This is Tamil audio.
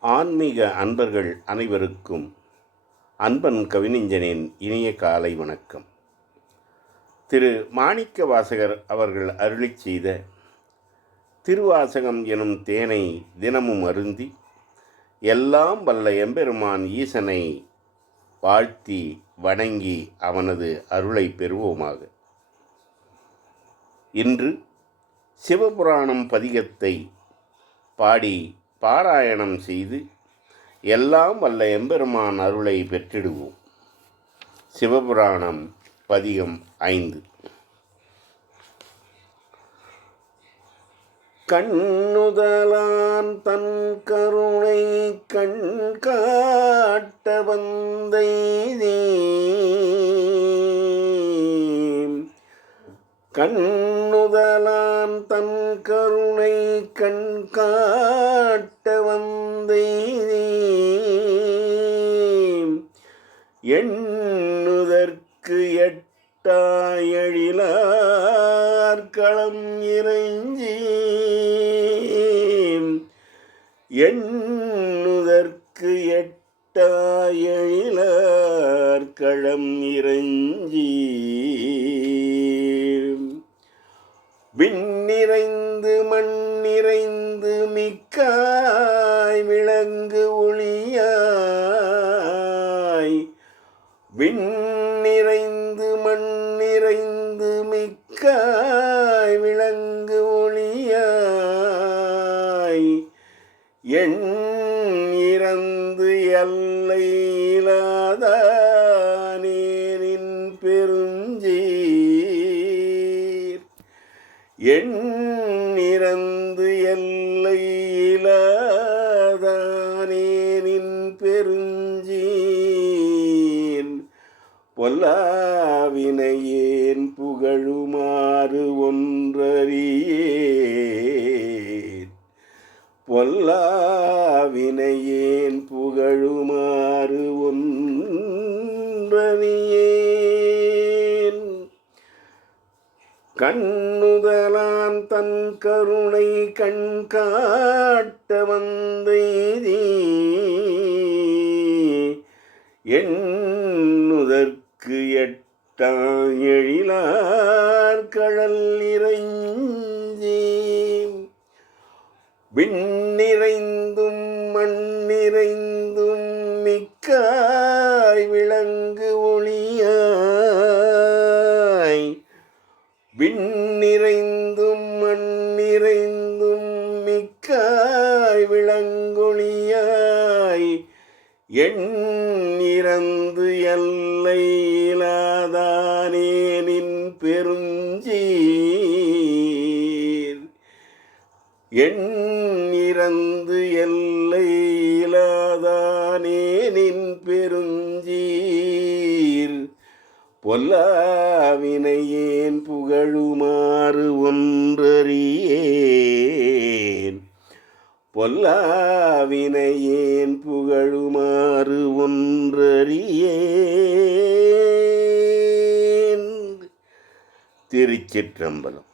ஆன்மீக அன்பர்கள் அனைவருக்கும் அன்பன் கவிஞனின் இனிய காலை வணக்கம். திரு மாணிக்க வாசகர் அவர்கள் அருளிச் செய்த திருவாசகம் எனும் தேனை தினமும் அருந்தி எல்லாம் வல்ல எம்பெருமான் ஈசனை வாழ்த்தி வணங்கி அவனது அருளை பெறுவோமாக. இன்று சிவபுராணம் பதிகத்தை பாடி பாராயணம் செய்து எல்லாம் வல்ல எம்பெருமான் அருளை பெற்றிடுவோம். சிவபுராணம் பதிகம் ஐந்து. கண்ணுதலான் தன் கருணை கண் காட்ட வந்தை கண்ணுதலாம் தன் கருணை கண் காட்ட வந்தை எண்ணுதற்கு எட்டாயழிலார் களம் இறைஞ்சி எண்ணுதற்கு எட்டாயழிலார் களம் இறைஞ்சி விண்ணிறைந்து மண்ணிறைந்து மிக்காய் விளங்கு ஒளியாய். விண்ணிறைந்து மண்ணிறைந்து மிக்காய் விளங்கு ஒளியாய். எண் இறந்து எல்லையிலாத நேரின் பெரு எண்ணிறந்து இறந்து எல்லை இல்லாதானேரின் பெருஞ்சீன். பொல்லாவினையேன் புகழுமாறு ஒன்றறியேன். பொல்லாவினையேன் புகழுமாறு ஒன்றறியேன். கண்ணுதலான் தன் கருணை கண் காட்ட வந்தெய்தி. எண்ணுதற்கு எட்டா எழிலார் கடல் இறைஞ்சி. விண்ணிறைந்தும் மண்ணிறைந்தும் மிக்க விண்ணிறைந்தும் மண்ணிறைந்தும் மிக்காய் விளங்கொழியாய். எண் இறந்து எல்லை இலாதானே நின் பெருஞ்சீர். எண் இறந்து எல்லை இலாதானே நின் பெருஞ்சீர் பொல்லாவினையேன் புகழுமாறு ஒன்றறியேன். பொல்லாவினையேன் புகழுமாறு ஒன்றறியேன். திருச்சிற்றம்பலம்.